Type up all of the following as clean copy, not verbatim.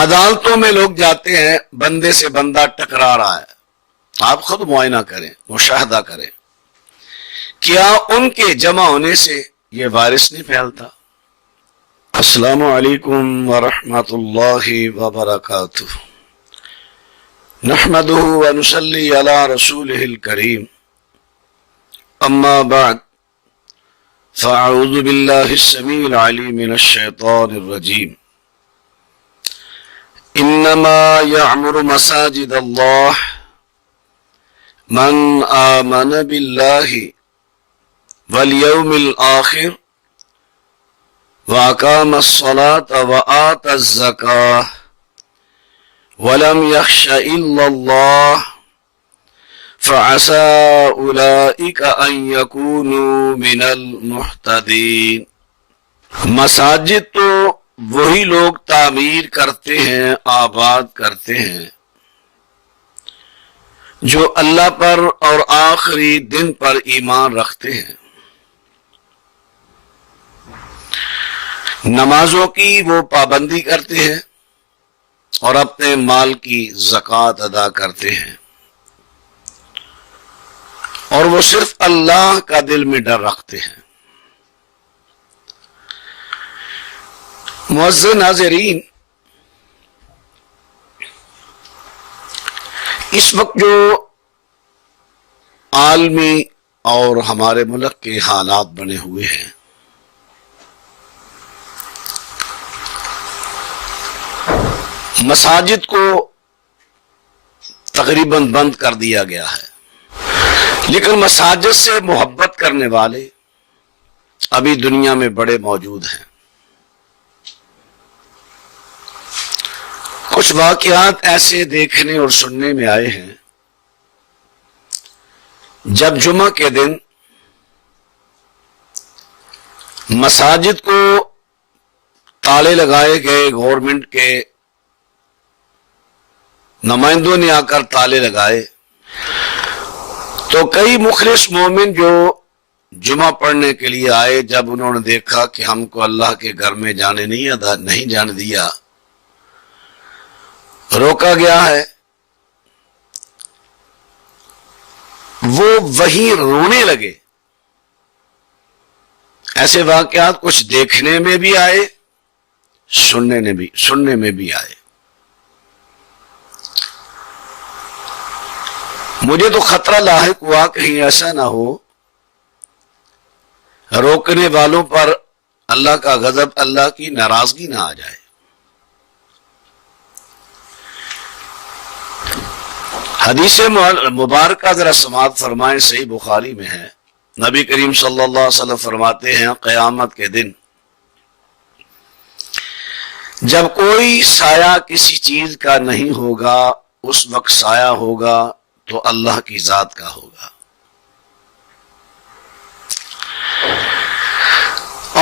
عدالتوں میں لوگ جاتے ہیں، بندے سے بندہ ٹکرا رہا ہے، آپ خود معائنہ کریں، مشاہدہ کریں، کیا ان کے جمع ہونے سے یہ وائرس نہیں پھیلتا؟ السلام علیکم ورحمۃ اللہ وبرکاتہ، نحمده ونصلی علی رسولہ الکریم، اما بعد فاعوذ باللہ السمیع العلیم من الشیطان الرجیم، انما یعمر مساجد اللہ من آمن باللہ والیوم الآخر وأقام الصلاة وآتى الزكاة ولم يخش إلا الله فعسى أولئك أن يكونوا من المهتدين۔ مساجد تو وہی لوگ تعمیر کرتے ہیں، آباد کرتے ہیں جو اللہ پر اور آخری دن پر ایمان رکھتے ہیں، نمازوں کی وہ پابندی کرتے ہیں اور اپنے مال کی زکوٰۃ ادا کرتے ہیں، اور وہ صرف اللہ کا دل میں ڈر رکھتے ہیں۔ معزز ناظرین، اس وقت جو عالمی اور ہمارے ملک کے حالات بنے ہوئے ہیں، مساجد کو تقریباً بند کر دیا گیا ہے، لیکن مساجد سے محبت کرنے والے ابھی دنیا میں بڑے موجود ہیں۔ کچھ واقعات ایسے دیکھنے اور سننے میں آئے ہیں، جب جمعہ کے دن مساجد کو تالے لگائے گئے، گورنمنٹ کے نمائندوں نے آ کر تالے لگائے، تو کئی مخلص مومن جو جمعہ پڑھنے کے لیے آئے، جب انہوں نے دیکھا کہ ہم کو اللہ کے گھر میں جانے نہیں جانے دیا، روکا گیا ہے، وہ وہیں رونے لگے۔ ایسے واقعات کچھ دیکھنے میں بھی آئے، سننے میں بھی آئے۔ مجھے تو خطرہ لاحق ہوا کہیں ایسا نہ ہو روکنے والوں پر اللہ کا غضب، اللہ کی ناراضگی نہ آ جائے۔ حدیث مبارکہ ذرا سماعت فرمائیں، صحیح بخاری میں ہے، نبی کریم صلی اللہ علیہ وسلم فرماتے ہیں، قیامت کے دن جب کوئی سایہ کسی چیز کا نہیں ہوگا، اس وقت سایہ ہوگا تو اللہ کی ذات کا ہوگا،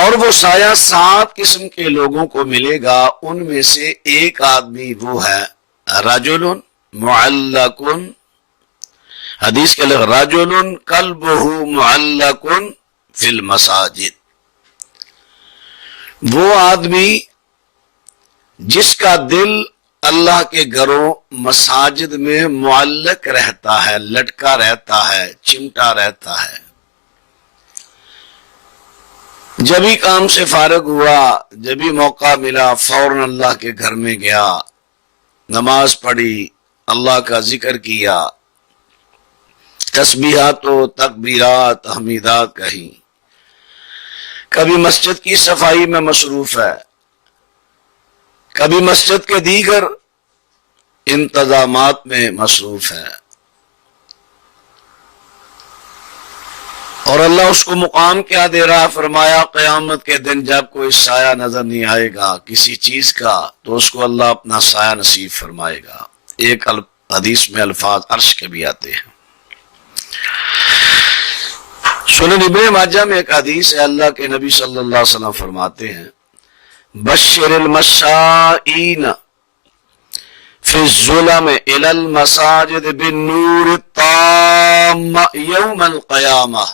اور وہ سایہ 7 قسم کے لوگوں کو ملے گا۔ ان میں سے ایک آدمی وہ ہے رجل معلق، حدیث کے لفظ رجل قلبہ معلق فی المساجد، وہ آدمی جس کا دل اللہ کے گھروں مساجد میں معلق رہتا ہے، لٹکا رہتا ہے، چمٹا رہتا ہے۔ جب ہی کام سے فارغ ہوا، جب ہی موقع ملا، فوراً اللہ کے گھر میں گیا، نماز پڑھی، اللہ کا ذکر کیا، تسبیحات و تکبیرات، تحمیدات کہیں، کبھی مسجد کی صفائی میں مصروف ہے، کبھی مسجد کے دیگر انتظامات میں مصروف ہے، اور اللہ اس کو مقام کیا دے رہا؟ فرمایا قیامت کے دن جب کوئی سایہ نظر نہیں آئے گا کسی چیز کا، تو اس کو اللہ اپنا سایہ نصیب فرمائے گا۔ ایک حدیث میں الفاظ عرش کے بھی آتے ہیں۔ سنن ابن ماجہ میں ایک حدیث ہے، اللہ کے نبی صلی اللہ علیہ وسلم فرماتے ہیں، بشر المشائین فی الظلم الی المساجد بالنور التام یوم القیامہ۔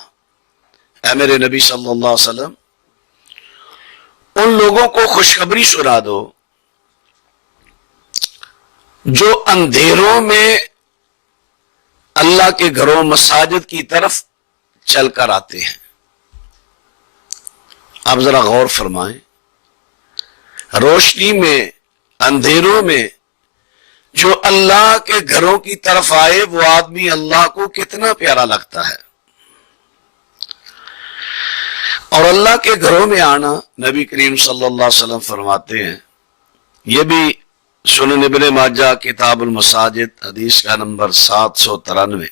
اے میرے نبی صلی اللہ علیہ وسلم، ان لوگوں کو خوشخبری سنا دو جو اندھیروں میں اللہ کے گھروں مساجد کی طرف چل کر آتے ہیں. آپ ذرا غور فرمائیں، روشنی میں، اندھیروں میں جو اللہ کے گھروں کی طرف آئے وہ آدمی اللہ کو کتنا پیارا لگتا ہے. اور اللہ کے گھروں میں آنا نبی کریم صلی اللہ علیہ وسلم فرماتے ہیں، یہ بھی سنن ابن ماجہ کتاب المساجد حدیث کا نمبر 793،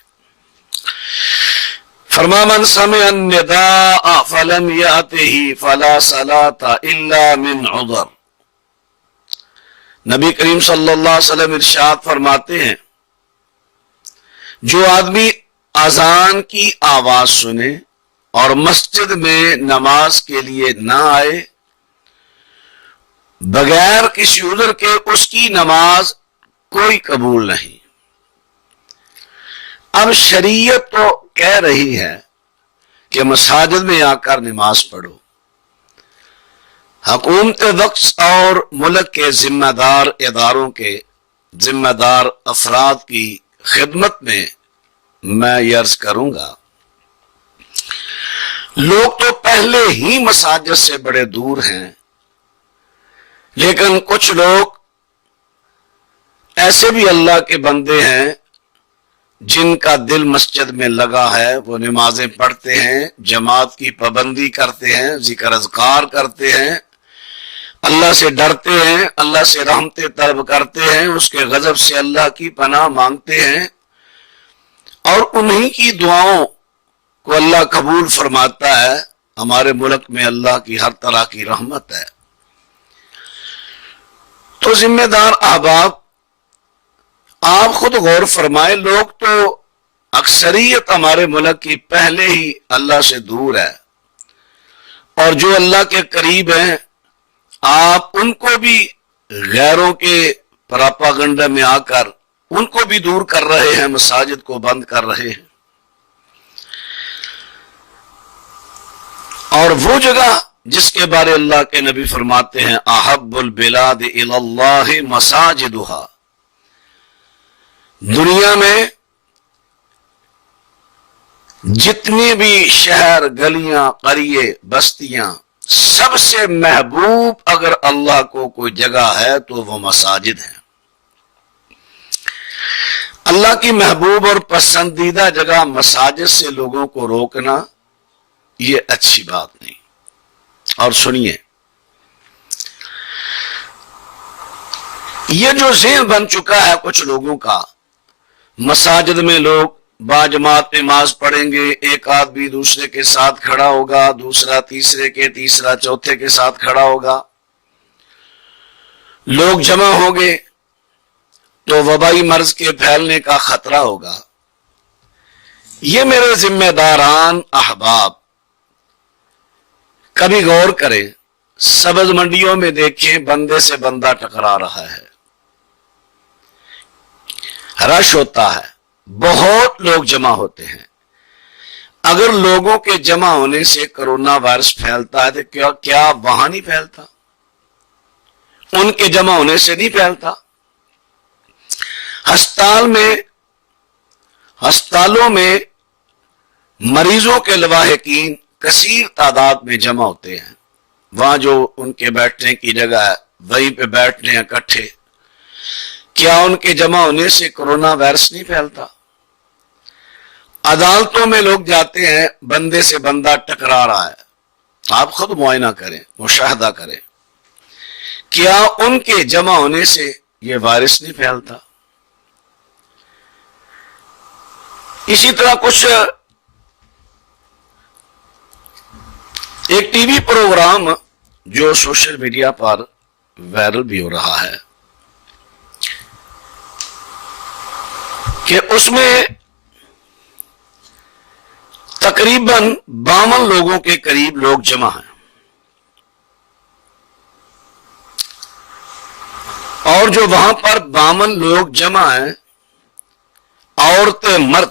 فرما من سمع النداء فلم یأتہ فلا صلاة الا من عذر. نبی کریم صلی اللہ علیہ وسلم ارشاد فرماتے ہیں، جو آدمی اذان کی آواز سنے اور مسجد میں نماز کے لیے نہ آئے، بغیر کسی عذر کے اس کی نماز کوئی قبول نہیں. اب شریعت تو کہہ رہی ہے کہ مساجد میں آ کر نماز پڑھو. حکومت وقت اور ملک کے ذمہ دار اداروں کے ذمہ دار افراد کی خدمت میں یہ عرض کروں گا، لوگ تو پہلے ہی مساجد سے بڑے دور ہیں، لیکن کچھ لوگ ایسے بھی اللہ کے بندے ہیں جن کا دل مسجد میں لگا ہے، وہ نمازیں پڑھتے ہیں، جماعت کی پابندی کرتے ہیں، ذکر اذکار کرتے ہیں، اللہ سے ڈرتے ہیں، اللہ سے رحمتیں طلب کرتے ہیں، اس کے غضب سے اللہ کی پناہ مانگتے ہیں، اور انہی کی دعاؤں کو اللہ قبول فرماتا ہے. ہمارے ملک میں اللہ کی ہر طرح کی رحمت ہے. تو ذمہ دار احباب، آپ خود غور فرمائے، لوگ تو اکثریت ہمارے ملک کی پہلے ہی اللہ سے دور ہے، اور جو اللہ کے قریب ہیں آپ ان کو بھی غیروں کے پراپاگنڈا میں آ کر ان کو بھی دور کر رہے ہیں، مساجد کو بند کر رہے ہیں. اور وہ جگہ جس کے بارے اللہ کے نبی فرماتے ہیں احب البلاد الی اللہ مساجدها، دنیا میں جتنی بھی شہر، گلیاں، قریے، بستیاں، سب سے محبوب اگر اللہ کو کوئی جگہ ہے تو وہ مساجد ہے. اللہ کی محبوب اور پسندیدہ جگہ مساجد سے لوگوں کو روکنا یہ اچھی بات نہیں. اور سنیے، یہ جو ذہن بن چکا ہے کچھ لوگوں کا، مساجد میں لوگ باجماعت نماز پڑھیں گے، ایک آدمی دوسرے کے ساتھ کھڑا ہوگا، دوسرا تیسرے کے، تیسرا چوتھے کے ساتھ کھڑا ہوگا، لوگ جمع ہوں گے تو وبائی مرض کے پھیلنے کا خطرہ ہوگا. یہ میرے ذمہ داران احباب کبھی غور کریں، سبز منڈیوں میں دیکھیں بندے سے بندہ ٹکرا رہا ہے، رش ہوتا ہے، بہت لوگ جمع ہوتے ہیں. اگر لوگوں کے جمع ہونے سے کرونا وائرس پھیلتا ہے تو کیا وہاں نہیں پھیلتا؟ ان کے جمع ہونے سے نہیں پھیلتا؟ ہسپتالوں میں مریضوں کے لواحقین کثیر تعداد میں جمع ہوتے ہیں، وہاں جو ان کے بیٹھنے کی جگہ ہے وہیں پہ بیٹھنے ہیں اکٹھے، کیا ان کے جمع ہونے سے کرونا وائرس نہیں پھیلتا؟ عدالتوں میں لوگ جاتے ہیں، بندے سے بندہ ٹکرا رہا ہے، آپ خود معائنہ کریں، مشاہدہ کریں، کیا ان کے جمع ہونے سے یہ وائرس نہیں پھیلتا؟ اسی طرح کچھ ایک ٹی وی پروگرام جو سوشل میڈیا پر وائرل بھی ہو رہا ہے کہ اس میں تقریباً 52 لوگوں کے قریب لوگ جمع ہیں، اور جو وہاں پر 52 لوگ جمع ہیں عورتیں مرد،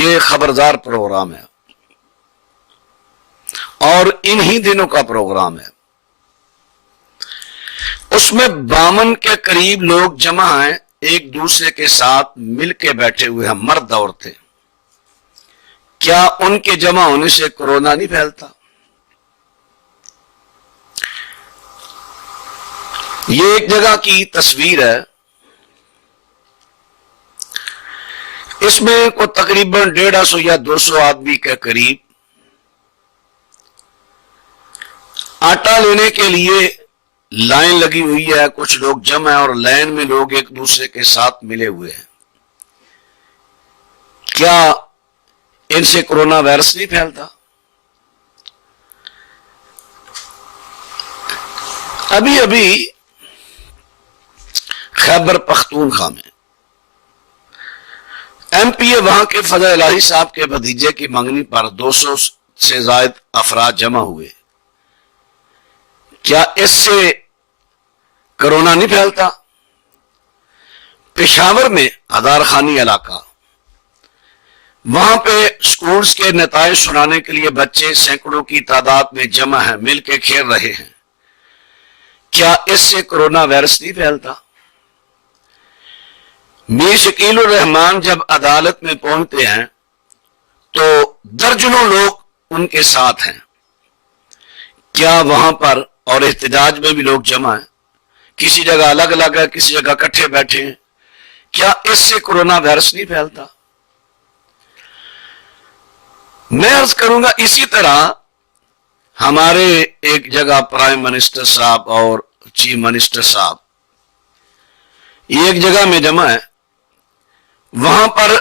یہ خبردار پروگرام ہے اور انہی دنوں کا پروگرام ہے. اس میں 52 کے قریب لوگ جمع ہیں، ایک دوسرے کے ساتھ مل کے بیٹھے ہوئے ہیں، مرد عورتیں، کیا ان کے جمع ہونے سے کورونا نہیں پھیلتا؟ یہ ایک جگہ کی تصویر ہے، اس میں کو تقریباً 150 یا 200 آدمی کے قریب آٹا لینے کے لیے لائن لگی ہوئی ہے، کچھ لوگ جمع ہیں اور لائن میں لوگ ایک دوسرے کے ساتھ ملے ہوئے ہیں۔ کیا ان سے کورونا وائرس نہیں پھیلتا؟ ابھی ابھی خیبر پختونخوا میں ایم پی اے وہاں کے فضل الہی صاحب کے بھتیجے کی منگنی پر 200 سے زائد افراد جمع ہوئے، کیا اس سے کورونا نہیں پھیلتا؟ پشاور میں ہزار خانی علاقہ، وہاں پہ سکولز کے نتائج سنانے کے لیے بچے سینکڑوں کی تعداد میں جمع ہیں، مل کے کھیل رہے ہیں، کیا اس سے کورونا وائرس نہیں پھیلتا؟ میر شکیل الرحمان جب عدالت میں پہنچتے ہیں تو درجنوں لوگ ان کے ساتھ ہیں، کیا وہاں پر اور احتجاج میں بھی لوگ جمع ہیں؟ کسی جگہ الگ الگ ہے، کسی جگہ اکٹھے بیٹھے ہیں، کیا اس سے کورونا وائرس نہیں پھیلتا؟ میں عرض کروں گا اسی طرح ہمارے ایک جگہ پرائم منسٹر صاحب اور چیف منسٹر صاحب ایک جگہ میں جمع ہے، وہاں پر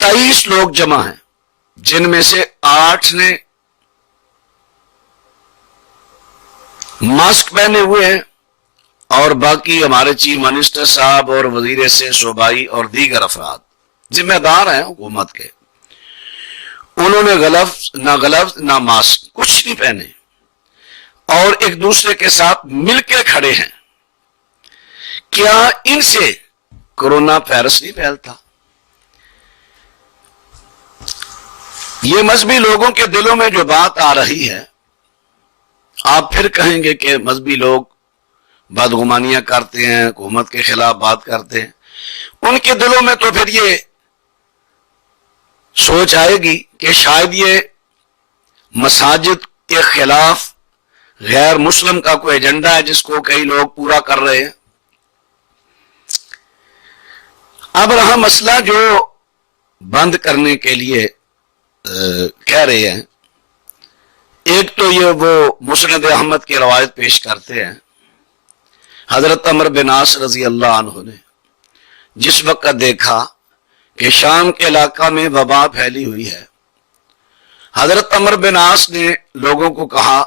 23 لوگ جمع ہیں، جن میں سے 8 نے ماسک پہنے ہوئے ہیں اور باقی ہمارے چیف منسٹر صاحب اور وزیر سے صوبائی اور دیگر افراد ذمہ دار ہیں حکومت کے، انہوں نے گلفز نہ ماسک کچھ نہیں پہنے اور ایک دوسرے کے ساتھ مل کے کھڑے ہیں، کیا ان سے کورونا وائرس نہیں پھیلتا؟ یہ مذہبی لوگوں کے دلوں میں جو بات آ رہی ہے، آپ پھر کہیں گے کہ مذہبی لوگ بدگمانیاں کرتے ہیں، حکومت کے خلاف بات کرتے ہیں، ان کے دلوں میں تو پھر یہ سوچ آئے گی کہ شاید یہ مساجد کے خلاف غیر مسلم کا کوئی ایجنڈا ہے جس کو کئی لوگ پورا کر رہے ہیں۔ اب رہا مسئلہ جو بند کرنے کے لیے کہہ رہے ہیں، ایک تو یہ وہ مسند احمد کی روایت پیش کرتے ہیں، حضرت عمرو بن عاص رضی اللہ عنہ نے جس وقت دیکھا کہ شام کے علاقہ میں وبا پھیلی ہوئی ہے، حضرت عمرو بن عاص نے لوگوں کو کہا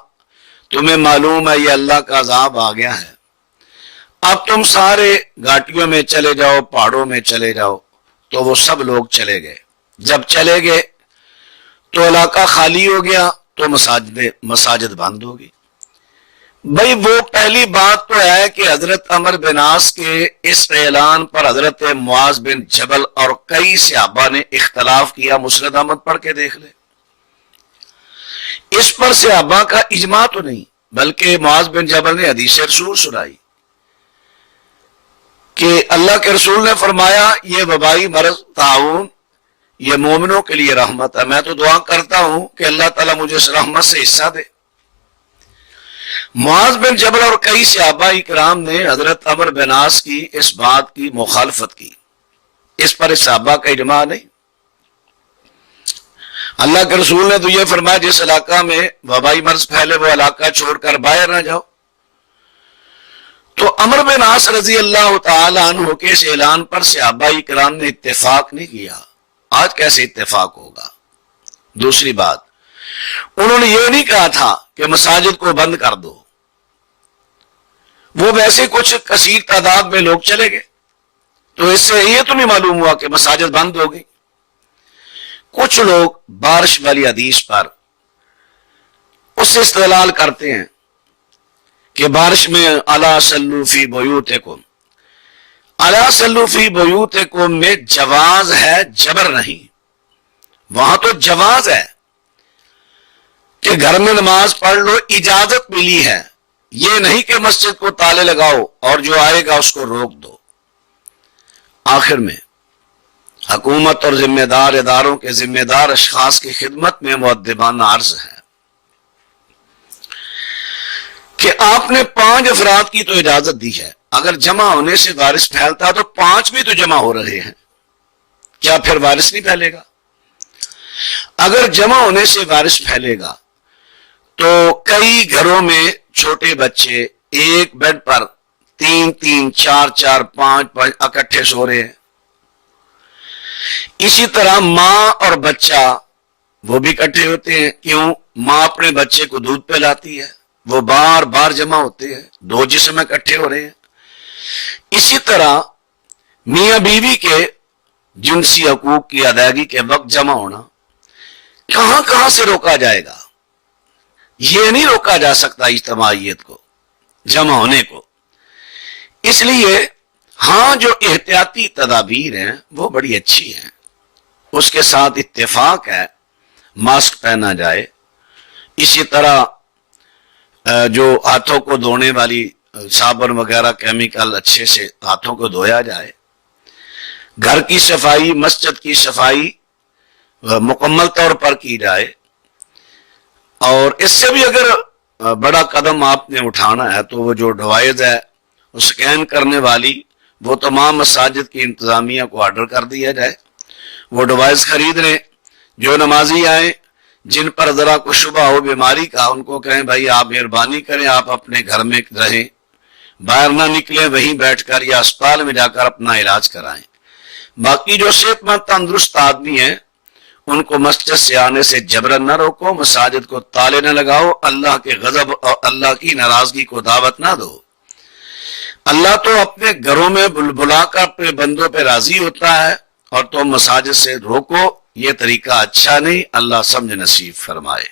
تمہیں معلوم ہے یہ اللہ کا عذاب آ گیا ہے، اب تم سارے گھاٹیوں میں چلے جاؤ، پہاڑوں میں چلے جاؤ۔ تو وہ سب لوگ چلے گئے، جب چلے گئے تو علاقہ خالی ہو گیا تو مساجد بند ہو گئی۔ بھئی وہ پہلی بات تو ہے کہ حضرت عمرو بن عاص کے اس اعلان پر حضرت معاذ بن جبل اور کئی صحابہ نے اختلاف کیا، مسند احمد پڑھ کے دیکھ لے۔ اس پر صحابہ کا اجماع تو نہیں، بلکہ معاذ بن جبل نے حدیث رسول سنائی کہ اللہ کے رسول نے فرمایا یہ وبائی مرض طاعون یہ مومنوں کے لیے رحمت ہے، میں تو دعا کرتا ہوں کہ اللہ تعالیٰ مجھے اس رحمت سے حصہ دے۔ معاذ بن جبل اور کئی صحابہ اکرام نے حضرت عمرو بن عاص کی اس بات کی مخالفت کی، اس پر اس صحابہ کا اجماع نہیں۔ اللہ کے رسول نے تو یہ فرمایا جس علاقہ میں وبائی مرض پھیلے وہ علاقہ چھوڑ کر باہر نہ جاؤ۔ تو عمرو بن عاص رضی اللہ تعالی عنہ کے اس اعلان پر صحابہ اکرام نے اتفاق نہیں کیا، آج کیسے اتفاق ہوگا؟ دوسری بات، انہوں نے یہ نہیں کہا تھا کہ مساجد کو بند کر دو، وہ ویسے کچھ کثیر تعداد میں لوگ چلے گئے، تو اس سے یہ تو نہیں معلوم ہوا کہ مساجد بند ہو گئی۔ کچھ لوگ بارش والی حدیث پر اس سے استدلال کرتے ہیں کہ بارش میں الا صلوا فی بیوتکم، الا صلوا فی بیوتکم میں جواز ہے، جبر نہیں، وہاں تو جواز ہے کہ گھر میں نماز پڑھ لو، اجازت ملی ہے، یہ نہیں کہ مسجد کو تالے لگاؤ اور جو آئے گا اس کو روک دو۔ آخر میں حکومت اور ذمہ دار اداروں کے ذمہ دار اشخاص کی خدمت میں مؤدبانہ عرض ہے کہ آپ نے 5 افراد کی تو اجازت دی ہے، اگر جمع ہونے سے وائرس پھیلتا تو 5 بھی تو جمع ہو رہے ہیں، کیا پھر وائرس نہیں پھیلے گا؟ اگر جمع ہونے سے وائرس پھیلے گا تو کئی گھروں میں چھوٹے بچے ایک بیڈ پر 3 4 5 اکٹھے سو رہے ہیں، اسی طرح ماں اور بچہ وہ بھی اکٹھے ہوتے ہیں، کیوں؟ ماں اپنے بچے کو دودھ پلاتی ہے، وہ بار بار جمع ہوتے ہیں، 2 جسم اکٹھے ہو رہے ہیں۔ اسی طرح میاں بیوی کے جنسی حقوق کی ادائیگی کے وقت جمع ہونا کہاں کہاں سے روکا جائے گا؟ یہ نہیں روکا جا سکتا اجتماعیت کو، جمع ہونے کو۔ اس لیے ہاں جو احتیاطی تدابیر ہیں وہ بڑی اچھی ہیں، اس کے ساتھ اتفاق ہے ماسک پہنا جائے، اسی طرح جو ہاتھوں کو دھونے والی صابن وغیرہ کیمیکل اچھے سے ہاتھوں کو دھویا جائے، گھر کی صفائی مسجد کی صفائی مکمل طور پر کی جائے، اور اس سے بھی اگر بڑا قدم آپ نے اٹھانا ہے تو وہ جو ڈیوائس ہے اسکین کرنے والی وہ تمام مساجد کی انتظامیہ کو آرڈر کر دیا جائے، وہ ڈیوائس خرید لیں، جو نمازی آئیں جن پر ذرا کو شبہ ہو بیماری کا ان کو کہیں بھائی آپ مہربانی کریں آپ اپنے گھر میں رہیں، باہر نہ نکلیں، وہیں بیٹھ کر یا اسپتال میں جا کر اپنا علاج کرائیں۔ باقی جو صحت مند تندرست آدمی ہیں ان کو مسجد سے آنے سے جبرن نہ روکو، مساجد کو تالے نہ لگاؤ، اللہ کے غضب اور اللہ کی ناراضگی کو دعوت نہ دو۔ اللہ تو اپنے گھروں میں بلا کر اپنے بندوں پہ راضی ہوتا ہے، اور تم مساجد سے روکو، یہ طریقہ اچھا نہیں، اللہ سمجھ نصیب فرمائے۔